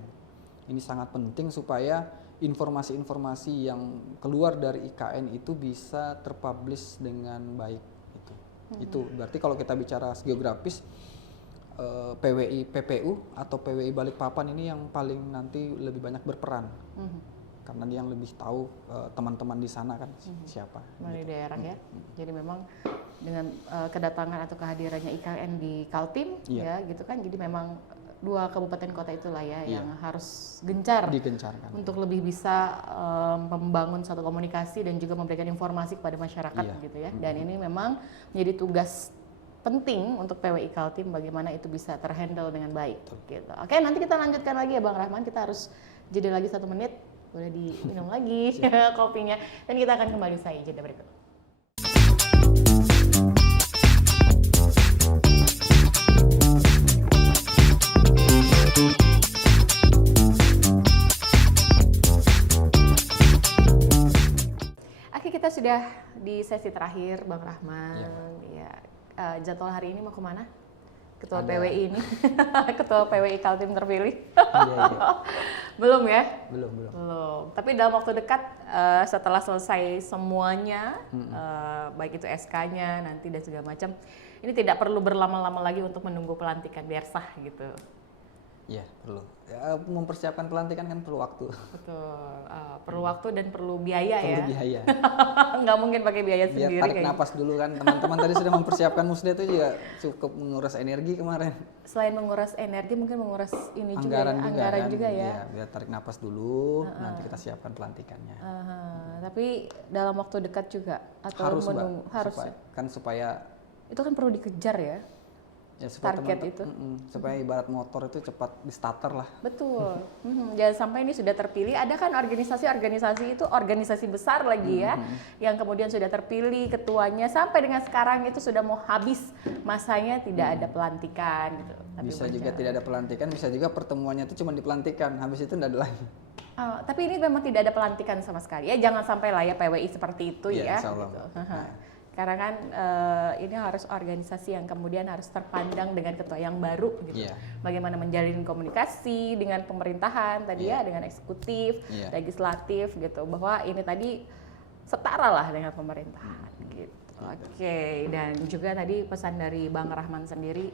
Ini sangat penting supaya informasi-informasi yang keluar dari IKN itu bisa terpublish dengan baik. Itu berarti kalau kita bicara geografis, PWI PPU atau PWI Balikpapan ini yang paling nanti lebih banyak berperan. Karena dia yang lebih tahu teman-teman di sana kan siapa. Dari daerah ya. Jadi memang dengan kedatangan atau kehadirannya IKN di Kaltim ya gitu kan. Jadi memang 2 kabupaten kota itulah ya yang harus digencarkan untuk lebih bisa membangun satu komunikasi dan juga memberikan informasi kepada masyarakat gitu ya. Dan ini memang menjadi tugas penting untuk PWI Kaltim bagaimana itu bisa terhandle dengan baik gitu. Oke, nanti kita lanjutkan lagi ya Bang Rahman. Kita harus jeda lagi 1 menit. Boleh diminum lagi kopinya. Dan kita akan kembali usai jeda berikut. kita sudah di sesi terakhir, Bang Rahman. Iya. Ya, jadwal hari ini mau kemana? Ketua Ada. PWI ini, Ketua PWI Kaltim terpilih. Iya. Belum ya? Belum. Belum. Tapi dalam waktu dekat setelah selesai semuanya, baik itu SK-nya nanti dan segala macam, ini tidak perlu berlama-lama lagi untuk menunggu pelantikan biar sah gitu. Iya, perlu. Ya, mempersiapkan pelantikan kan perlu waktu. Betul. Perlu waktu dan perlu biaya Perlu ya. biaya. Nggak mungkin pakai biaya Biar sendiri. tarik kayak napas dulu kan. Teman-teman tadi sudah mempersiapkan musda itu juga cukup menguras energi kemarin. Selain menguras energi, mungkin menguras ini Anggaran juga ya, juga anggaran kan. juga ya. Iya, biar tarik napas dulu, nanti kita siapkan pelantikannya. Tapi dalam waktu dekat juga atau Harus, Mbak. menunggu harus Supaya itu kan perlu dikejar ya. supaya Target teman-teman- itu. supaya ibarat motor itu cepat di starter lah. Betul. Jangan sampai ini sudah terpilih. Ada kan organisasi-organisasi itu organisasi besar lagi ya, yang kemudian sudah terpilih ketuanya sampai dengan sekarang itu sudah mau habis masanya tidak ada pelantikan gitu. Tapi Bisa juga berjalan. tidak ada pelantikan, bisa juga pertemuannya itu cuma dipelantikan, habis itu tidak ada lagi. Tapi ini memang tidak ada pelantikan sama sekali ya. Jangan sampai lah ya PWI seperti itu Iya, ya. insya Allah. Gitu. Nah. Karena kan ini harus organisasi yang kemudian harus terpandang dengan ketua yang baru gitu. Iya. Bagaimana menjalin komunikasi dengan pemerintahan tadi Iya. ya, dengan eksekutif, Iya. legislatif gitu. Bahwa ini tadi setara lah dengan pemerintahan gitu. Oke, dan juga tadi pesan dari Bang Rahman sendiri,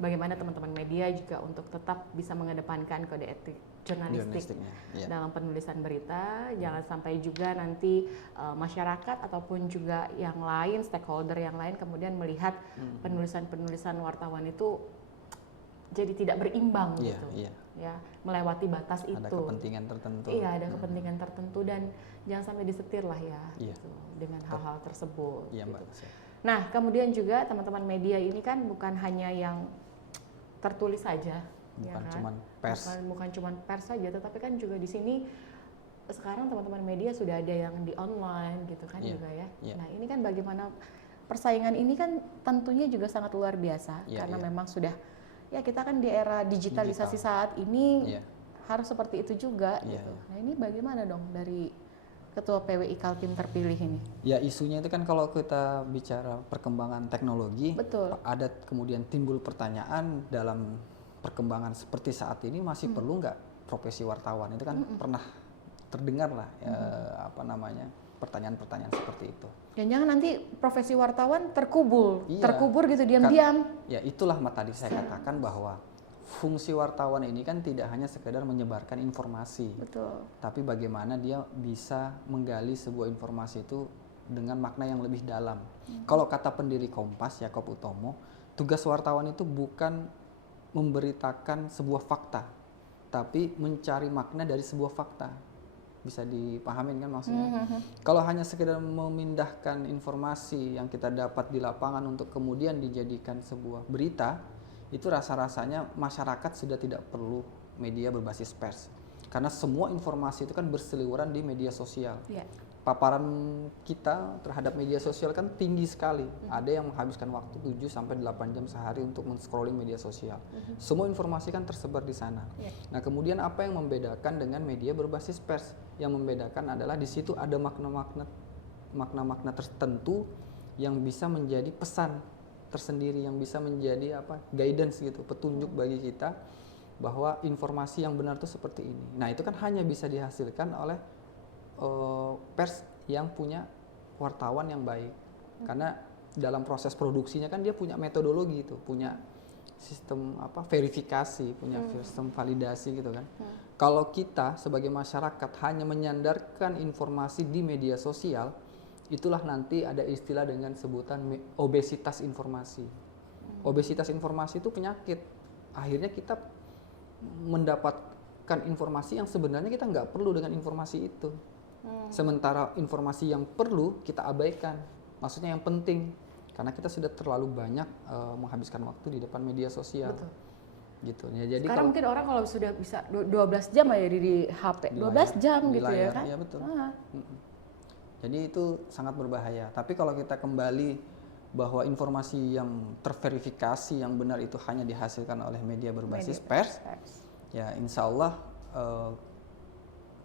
bagaimana teman-teman media juga untuk tetap bisa mengedepankan kode etik jurnalistik Jurnalistiknya, iya. dalam penulisan berita. Jangan sampai juga nanti masyarakat ataupun juga yang lain, stakeholder yang lain kemudian melihat penulisan-penulisan wartawan itu jadi tidak berimbang Iya, gitu. iya. Ya, melewati batas Ada itu. kepentingan tertentu. Iya, ada kepentingan tertentu dan jangan sampai disetir lah ya Iya. gitu, dengan hal-hal tersebut. Iya, Mbak. gitu. Nah, kemudian juga teman-teman media ini kan bukan hanya yang tertulis saja, ya Bukan kan? cuman pers. Bukan cuman pers saja, tetapi kan juga di sini sekarang teman-teman media sudah ada yang di online gitu kan Iya, juga ya. iya. Nah, ini kan bagaimana persaingan ini kan tentunya juga sangat luar biasa Iya, karena iya. memang sudah ya kita kan di era digitalisasi saat ini Iya. harus seperti itu juga Iya, gitu. iya. Nah, ini bagaimana dong dari Ketua PWI Kaltim terpilih ini? Ya, isunya itu kan kalau kita bicara perkembangan teknologi, Betul. ada kemudian timbul pertanyaan dalam perkembangan seperti saat ini masih perlu nggak profesi wartawan? Itu kan pernah terdengar lah apa namanya pertanyaan-pertanyaan seperti itu. Jangan-jangan nanti profesi wartawan terkubur Iya. gitu diam-diam. Ya itulah tadi saya katakan bahwa fungsi wartawan ini kan tidak hanya sekedar menyebarkan informasi, Betul. tapi bagaimana dia bisa menggali sebuah informasi itu dengan makna yang lebih dalam. Kalau kata pendiri Kompas, Yakob Utomo, tugas wartawan itu bukan memberitakan sebuah fakta, tapi mencari makna dari sebuah fakta. Bisa dipahamin kan maksudnya? Kalau hanya sekedar memindahkan informasi yang kita dapat di lapangan untuk kemudian dijadikan sebuah berita, itu rasa-rasanya masyarakat sudah tidak perlu media berbasis pers. Karena semua informasi itu kan berseliweran di media sosial. Ya. Paparan kita terhadap media sosial kan tinggi sekali. Ada yang menghabiskan waktu 7 sampai 8 jam sehari untuk men-scrolling media sosial. Semua informasi kan tersebar di sana. Ya. Nah, kemudian apa yang membedakan dengan media berbasis pers? Yang membedakan adalah di situ ada makna-makna tertentu yang bisa menjadi pesan tersendiri, yang bisa menjadi guidance gitu, petunjuk bagi kita bahwa informasi yang benar itu seperti ini. Nah, itu kan hanya bisa dihasilkan oleh pers yang punya wartawan yang baik. Karena dalam proses produksinya kan dia punya metodologi itu, punya sistem verifikasi, punya sistem validasi gitu kan. Kalau kita sebagai masyarakat hanya menyandarkan informasi di media sosial, itulah nanti ada istilah dengan sebutan obesitas informasi. Obesitas informasi itu penyakit. Akhirnya kita mendapatkan informasi yang sebenarnya kita nggak perlu dengan informasi itu. Sementara informasi yang perlu kita abaikan. Maksudnya yang penting. Karena kita sudah terlalu banyak menghabiskan waktu di depan media sosial. Betul. Gitu. Ya, jadi Sekarang mungkin orang kalau sudah bisa 12 jam aja di HP, 12 jam di gitu ya layar, kan? ya betul. Jadi itu sangat berbahaya. Tapi kalau kita kembali bahwa informasi yang terverifikasi yang benar itu hanya dihasilkan oleh media berbasis pers, ya insya Allah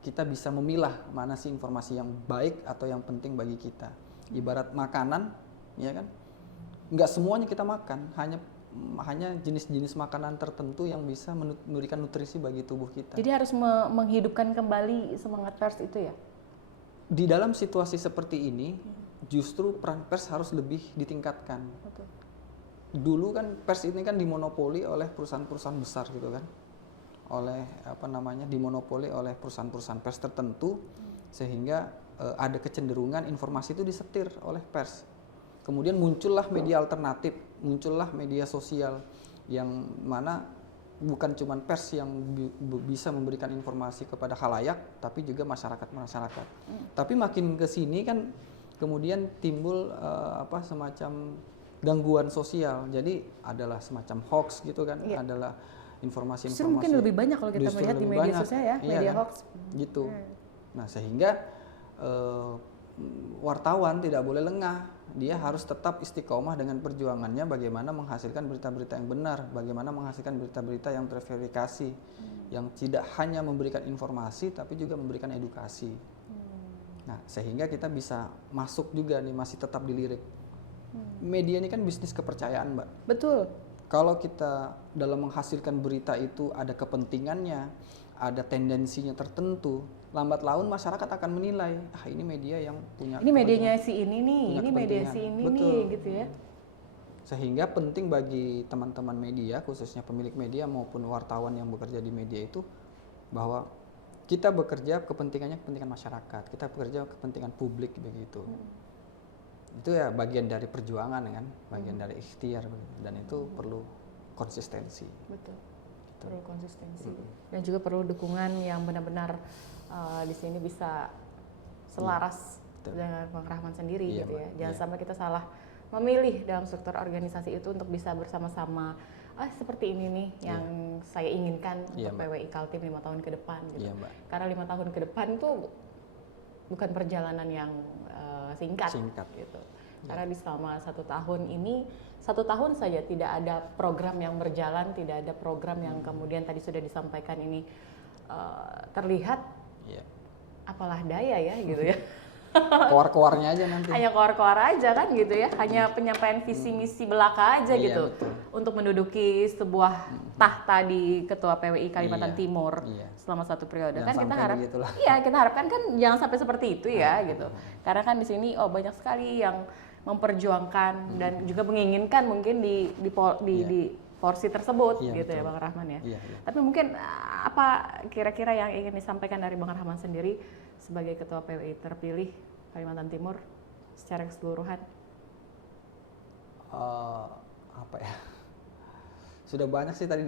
kita bisa memilah mana sih informasi yang baik atau yang penting bagi kita. Ibarat makanan, ya kan? Nggak semuanya kita makan, hanya jenis-jenis makanan tertentu yang bisa memberikan nutrisi bagi tubuh kita. Jadi harus menghidupkan kembali semangat pers itu ya? Di dalam situasi seperti ini, justru peran pers harus lebih ditingkatkan. Betul. Dulu kan pers ini kan dimonopoli oleh perusahaan-perusahaan besar gitu kan, dimonopoli oleh perusahaan-perusahaan pers tertentu, sehingga ada kecenderungan informasi itu disetir oleh pers. Kemudian muncullah media alternatif, muncullah media sosial yang mana bukan cuma pers yang bisa memberikan informasi kepada khalayak, tapi juga masyarakat. Tapi makin ke sini kan kemudian timbul semacam gangguan sosial. Jadi adalah semacam hoax gitu kan, adalah informasi-informasi. Justru mungkin lebih banyak kalau kita melihat di media sosial ya, media kan? hoax. Gitu. Nah, sehingga wartawan tidak boleh lengah. Dia harus tetap istiqomah dengan perjuangannya bagaimana menghasilkan berita-berita yang benar, bagaimana menghasilkan berita-berita yang terverifikasi, yang tidak hanya memberikan informasi tapi juga memberikan edukasi. Nah, sehingga kita bisa masuk juga nih, masih tetap dilirik. Media ini kan bisnis kepercayaan, Mbak. Betul. Kalau kita dalam menghasilkan berita itu ada kepentingannya, ada tendensinya tertentu, lambat laun masyarakat akan menilai, ini media yang punya ini medianya si ini nih, ini media si ini Betul. nih, gitu ya. Sehingga penting bagi teman-teman media, khususnya pemilik media maupun wartawan yang bekerja di media itu, bahwa kita bekerja kepentingan masyarakat, kita bekerja kepentingan publik begitu. Itu ya bagian dari perjuangan kan, bagian dari ikhtiar, dan itu perlu konsistensi. Betul. Perlu konsistensi dan juga perlu dukungan yang benar-benar di sini bisa selaras dengan Bang Rahman sendiri gitu ya. Jangan sampai kita salah memilih dalam struktur organisasi itu untuk bisa bersama-sama seperti ini nih yang saya inginkan untuk PWI Kaltim 5 tahun ke depan gitu. Karena 5 tahun ke depan tuh bukan perjalanan yang singkat gitu. Karena di selama 1 tahun ini, 1 tahun saja tidak ada program yang berjalan, tidak ada program yang kemudian tadi sudah disampaikan ini terlihat. Apalah daya ya gitu ya. Keluar-keluarnya aja nanti. Hanya keluar-keluar aja kan gitu ya. Hanya penyampaian visi misi belaka aja gitu. Betul. Untuk menduduki sebuah tahta di Ketua PWI Kalimantan Timur selama 1 periode. Jangan kan kita harap begitulah. kita harapkan kan jangan sampai seperti itu ya gitu. Karena kan di sini banyak sekali yang memperjuangkan dan juga menginginkan mungkin di porsi tersebut gitu betul. Ya Bang Rahman ya. Tapi mungkin apa kira-kira yang ingin disampaikan dari Bang Rahman sendiri sebagai Ketua PWI terpilih Kalimantan Timur secara keseluruhan? Apa ya? Sudah banyak sih tadi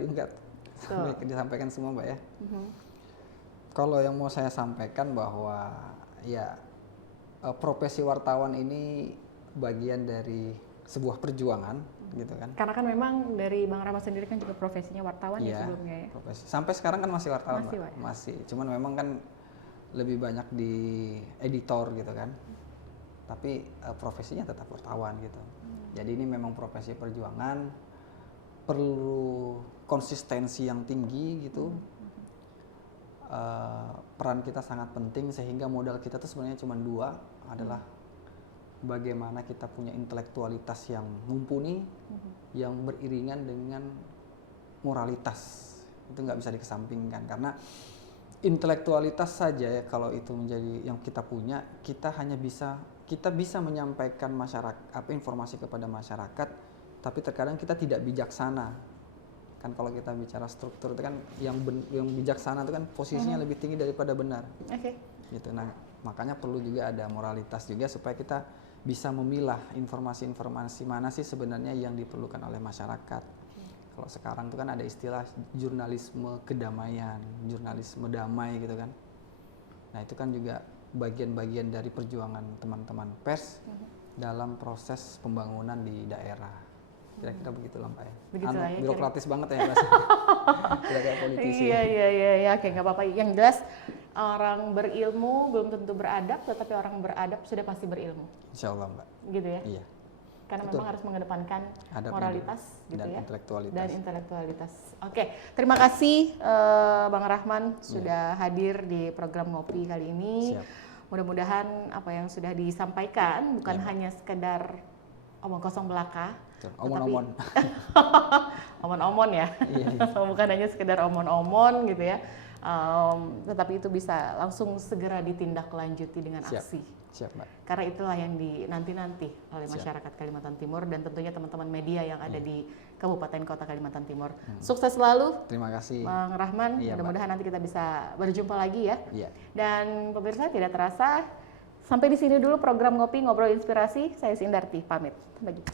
disampaikan semua, Mbak ya. Kalau yang mau saya sampaikan bahwa ya profesi wartawan ini bagian dari sebuah perjuangan gitu kan. Karena kan memang dari Bang Rahman sendiri kan juga profesinya wartawan ya sebelumnya ya. Profesi. Sampai sekarang kan masih wartawan, masih. Cuman memang kan lebih banyak di editor gitu kan. Tapi profesinya tetap wartawan gitu. Jadi ini memang profesi perjuangan, perlu konsistensi yang tinggi gitu. Peran kita sangat penting sehingga modal kita tuh sebenarnya cuma 2 adalah bagaimana kita punya intelektualitas yang mumpuni, yang beriringan dengan moralitas. Itu nggak bisa dikesampingkan karena intelektualitas saja ya kalau itu menjadi yang kita punya, kita bisa menyampaikan informasi kepada masyarakat, tapi terkadang kita tidak bijaksana. Kan kalau kita bicara struktur itu kan yang bijaksana itu kan posisinya lebih tinggi daripada benar. Gitu. Nah, makanya perlu juga ada moralitas juga supaya kita bisa memilah informasi-informasi mana sih sebenarnya yang diperlukan oleh masyarakat. Kalau sekarang itu kan ada istilah jurnalisme kedamaian, jurnalisme damai gitu kan. Nah itu kan juga bagian-bagian dari perjuangan teman-teman pers dalam proses pembangunan di daerah. Kira-kira begitulah Mbak ya. Begitulah ya. Birokratis banget ya Mas. Kayak politisi. Iya, oke nggak apa-apa. Yang jelas orang berilmu belum tentu beradab, tetapi orang beradab sudah pasti berilmu. Insya Allah Mbak. Gitu ya? Iya. karena Betul. memang harus mengedepankan Adab moralitas gitu dan ya intelektualitas. dan intelektualitas. Oke, terima kasih Bang Rahman sudah hadir di program Ngopi kali ini. Siap. Mudah-mudahan apa yang sudah disampaikan bukan hanya sekedar omong kosong belaka, Betul. Omon-omon. omon-omon ya, Iya. bukan hanya sekedar omon-omon gitu ya, tetapi itu bisa langsung segera ditindaklanjuti dengan Siap. aksi. Siap, Mbak. Karena itulah yang dinanti-nanti oleh Siap. masyarakat Kalimantan Timur dan tentunya teman-teman media yang ada di Kabupaten Kota Kalimantan Timur. Sukses selalu, Terima kasih. Bang Rahman. Iya, Mudah-mudahan nanti kita bisa berjumpa lagi ya. Iya. Dan pemirsa tidak terasa, sampai di sini dulu program Ngopi Ngobrol Inspirasi. Saya Sindarti pamit. Sampai jumpa.